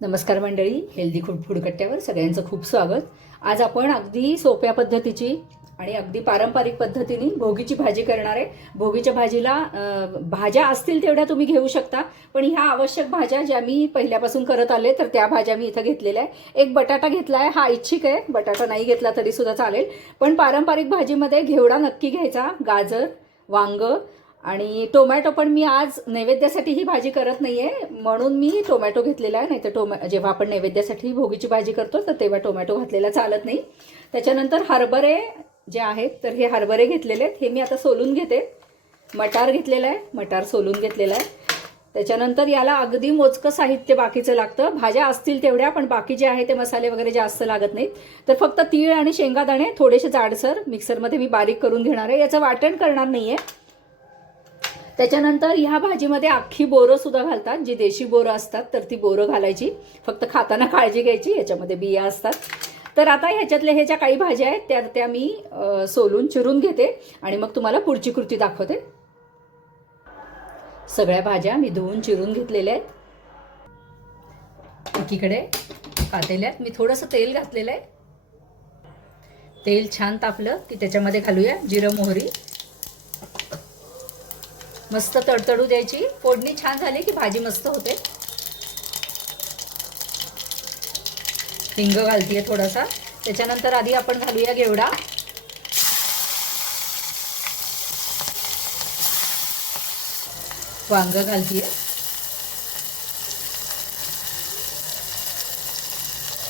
नमस्कार मंडळी healthy food फूडकट्ट्यावर सगळ्यांचं खूप स्वागत. आज आपण अगदी सोप्या पद्धतीची आणि अगदी पारंपरिक पद्धतीने भोगीची भाजी करणार आहे. भोगीच्या भाजीला भाज्या असतील तेवढ्या तुम्ही घेऊ शकता पण ह्या आवश्यक भाज्या ज्या मी पहिल्यापासून करत आले तर त्या भाज्या मी इथं घेतलेल्या आहे एक बटाटा घेतला आहे हा इच्छिक आहे. बटाटा नाही घेतला तरी सुद्धा चालेल. पण पारंपरिक भाजीमध्ये घेवडा नक्की घ्यायचा गाजर वांग आणि टोमॅटो पण मी आज नैवेद्यासाठी ही भाजी करत नाहीये. म्हणून मी टोमॅटो घेतलेला आहे. नाही तर टोमॅ जेव्हा आपण नैवेद्यासाठी भोगीची भाजी करतो तर तेव्हा टोमॅटो घातलेला चालत नाही. त्याच्यानंतर हरभरे जे आहेत तर हे हरभरे घेतलेले आहेत. हे मी आता सोलून घेते. मटार घेतलेला आहे. मटार सोलून घेतलेला आहे. त्याच्यानंतर याला अगदी मोजकं साहित्य बाकीचं लागतं. भाज्या असतील तेवढ्या पण बाकी जे आहे ते मसाले वगैरे जास्त लागत नाहीत. तर फक्त तीळ आणि शेंगादाणे थोडेसे जाडसर मिक्सरमध्ये मी बारीक करून घेणार आहे. याचं वाटण करणार नाही आहे त्याच्यानंतर ह्या भाजीमध्ये अख्खी बोरं सुद्धा घालतात. जी देशी बोरं असतात तर ती बोरं घालायची. फक्त खाताना काळजी घ्यायची याच्यामध्ये बिया असतात. तर आता ह्याच्यातल्या ह्या ज्या काही भाज्या आहेत त्या त्या मी सोलून चिरून घेते. आणि मग तुम्हाला पुढची कृती दाखवते. सगळ्या भाज्या मी धुवून चिरून घेतलेल्या आहेत. एकीकडे पातेल्यात मी थोडंसं तेल घातलेलं आहे. तेल छान तापलं की त्याच्यामध्ये घालूया जिरं मोहरी. मस्त तडतडू द्यायची. फोडणी छान झाली की भाजी मस्त होते. हिंग घालतीये थोडासा. त्याच्यानंतर आधी आपण घालूया घेवडा. वांग घालतीये.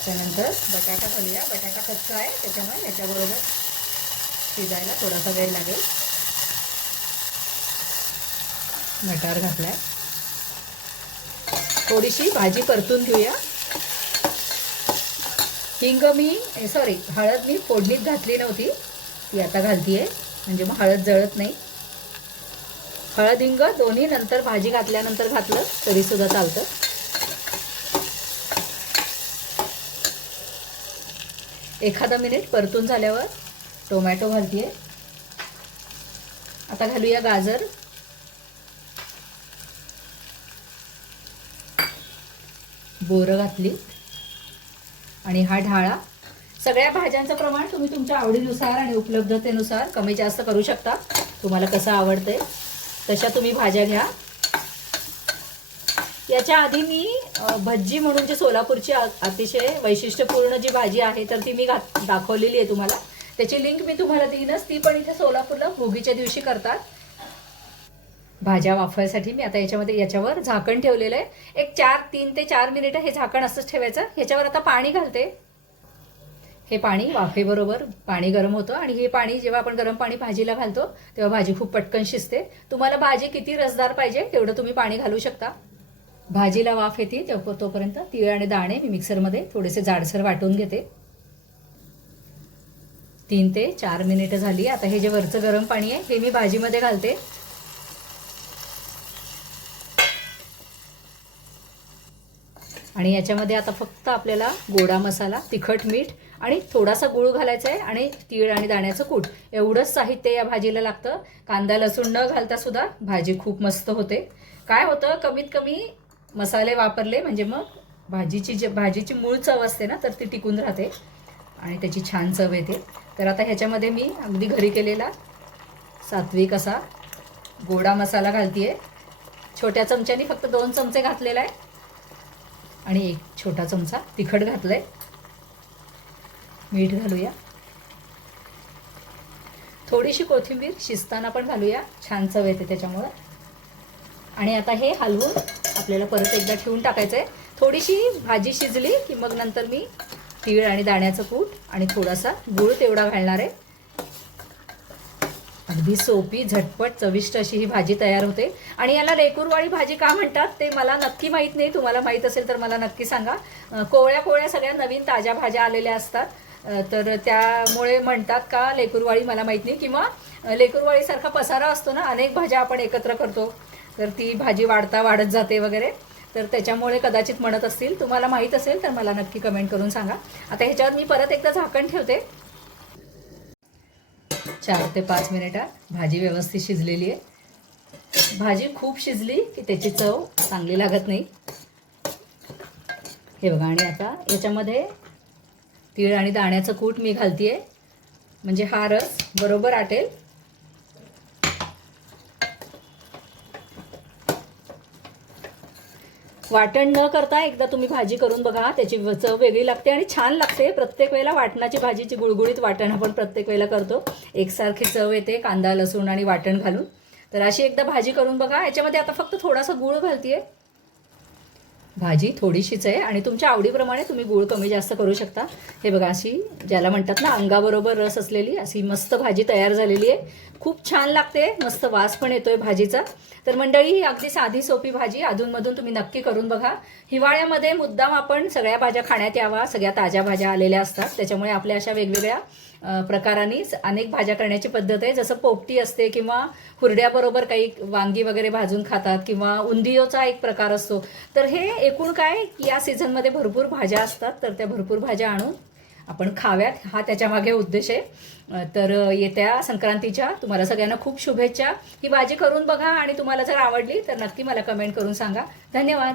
त्यानंतर बटाटा घालूया. बटाटा कच्चा आहे त्याच्यामुळे याच्याबरोबर शिजायला थोडासा वेळ लागेल. मटार घातलाय. थोडीशी भाजी परतून घेऊया. हिंग मी सॉरी हळद मी फोडणीत घातली नव्हती. ती आता घालतीये. म्हणजे मग हळद जळत नाही. हळद हिंग दोन्ही नंतर भाजी घातल्यानंतर घातलं तरी सुद्धा चालतं. एखादा मिनिट परतून झाल्यावर टोमॅटो घालतीये. आता घालूया गाजर. बोरं घातली. आणि हा ढाळा. सगळ्या भाज्यांचं प्रमाण तुम्ही तुमच्या आवडीनुसार आणि उपलब्धतेनुसार कमी जास्त करू शकता. तुम्हाला कसं आवडते तशा तुम्ही भाज्या घ्या. याच्या आधी मी भज्जी म्हणून जी सोलापूरची अतिशय वैशिष्ट्यपूर्ण जी भाजी आहे तर ती मी घात दाखवलेली आहे तुम्हाला. त्याची लिंक मी तुम्हाला देईनच. ती पण इथे सोलापूरला भोगीच्या दिवशी करतात. भाज्या वाफवायसाठी मी आता याच्यामध्ये याच्यावर झाकण ठेवलेलं आहे. एक चार तीन ते चार मिनिटं हे झाकण असंच ठेवायचं. ह्याच्यावर आता पाणी घालते. हे पाणी वाफेबरोबर पाणी गरम होतं आणि हे पाणी जेव्हा आपण गरम पाणी भाजीला घालतो तेव्हा भाजी खूप पटकन शिजते. तुम्हाला भाजी किती रसदार पाहिजे तेवढं तुम्ही पाणी घालू शकता. भाजीला वाफ येते तेव्हा तोपर्यंत तिळ आणि दाणे मी मिक्सरमध्ये थोडेसे जाडसर वाटून घेते. तीन ते चार मिनिटं झाली. आता हे जे वरचं गरम पाणी आहे हे मी भाजीमध्ये घालते. आणि याच्यामध्ये आता फक्त आपल्याला गोडा मसाला तिखट मीठ आणि थोडासा गुळ घालायचा आहे आणि तीळ आणि दाण्याचं कूट. एवढंच साहित्य या भाजीला लागतं. कांदा लसूण न घालता सुद्धा भाजी खूप मस्त होते. काय होतं? कमीत कमी मसाले वापरले म्हणजे मग भाजीची जे भाजीची मूळ चव असते ना तर ती टिकून राहते. आणि त्याची छान चव येते. तर आता ह्याच्यामध्ये मी अगदी घरी केलेला सात्विक असा गोडा मसाला घालते आहे छोट्या चमच्यानी फक्त दोन चमचे घातलेला आहे. आणि एक छोटा चमचा तिखट घातलंय. मीठ घालूया. थोडीशी कोथिंबीर शिजताना पण घालूया. छान चव येते त्याच्यामुळं. आणि आता हे हलवून आपल्याला परत एकदा ठेवून टाकायचं आहे थोडीशी भाजी शिजली की मग नंतर मी तीळ आणि दाण्याचं कूट आणि थोडासा गूळ तेवढा घालणार आहे. अगदी सोपी झटपट चविष्ट अशी ही भाजी तयार होते. आणि याला लेकूरवाळी भाजी का म्हणतात ते मला नक्की माहीत नाही. तुम्हाला माहीत असेल तर मला नक्की सांगा. कोवळ्या कोवळ्या सगळ्या नवीन ताज्या भाज्या आलेल्या असतात. तर त्यामुळे म्हणतात का लेकूरवाळी मला माहीत नाही. किंवा अं, लेकूरवाळीसारखा पसारा असतो ना अनेक भाज्या आपण एकत्र करतो. तर ती भाजी वाढता वाढत जाते वगैरे. तर त्याच्यामुळे कदाचित म्हणत असतील. तुम्हाला माहीत असेल तर मला नक्की कमेंट करून सांगा. आता ह्याच्यावर मी परत एकदा झाकण ठेवते. चार ते पाच मिनिटात भाजी व्यवस्थित शिजलेली आहे. भाजी खूप शिजली की त्याची चव चांगली लागत नाही. हे बघा आणि आता याच्यामध्ये तीळ आणि दाण्याचं कूट मी घालतीये. म्हणजे हा रस बरोबर आटेल. वाटण न करता एकदा तुम्ही भाजी करून बघा. त्याची चव वेगळी लागते आणि छान लागते. प्रत्येक वेळेला वाटणाची भाजीची गुळगुळीत वाटण आपण प्रत्येक वेळेला करतो. एकसारखी चव येते कांदा लसूण आणि वाटण घालून. तर अशी एकदा भाजी करून बघा. याच्यामध्ये आता फक्त थोडासा गुळ घालतीये. भाजी थोडीशीच आहे आणि तुमच्या आवडीप्रमाणे तुम्ही गूळ कमी जास्त करू शकता. हे बघा अशी ज्याला म्हणतात ना अंगाबरोबर रस असलेली अशी मस्त भाजी तयार झालेली आहे. खूप छान लागते मस्त वास पण येतोय भाजीचा. तर मंडळी ही अगदी साधी सोपी भाजी अधूनमधून तुम्ही नक्की करून बघा. हिवाळ्यामध्ये मुद्दाम आपण सगळ्या भाज्या खाण्यात यावा सगळ्या ताज्या भाज्या आलेल्या असतात. त्याच्यामुळे आपल्या अशा वेगवेगळ्या प्रकारांनी अनेक भाज्या करण्याची पद्धत आहे. जसं पोपटी असते किंवा हुरड्याबरोबर काही वांगी वगैरे भाजून खातात किंवा उंदियोचा एक प्रकार असतो. तर हे एकूण काय? या सीझनमध्ये भरपूर भाज्या असतात. तर त्या भरपूर भाज्या आणून आपण खाव्यात. हा त्याच्यामागे उद्देश आहे. तर येत्या संक्रांतीच्या तुम्हाला सगळ्यांना खूप शुभेच्छा. ही भाजी करून बघा आणि तुम्हाला जर आवडली तर नक्की मला कमेंट करून सांगा. धन्यवाद.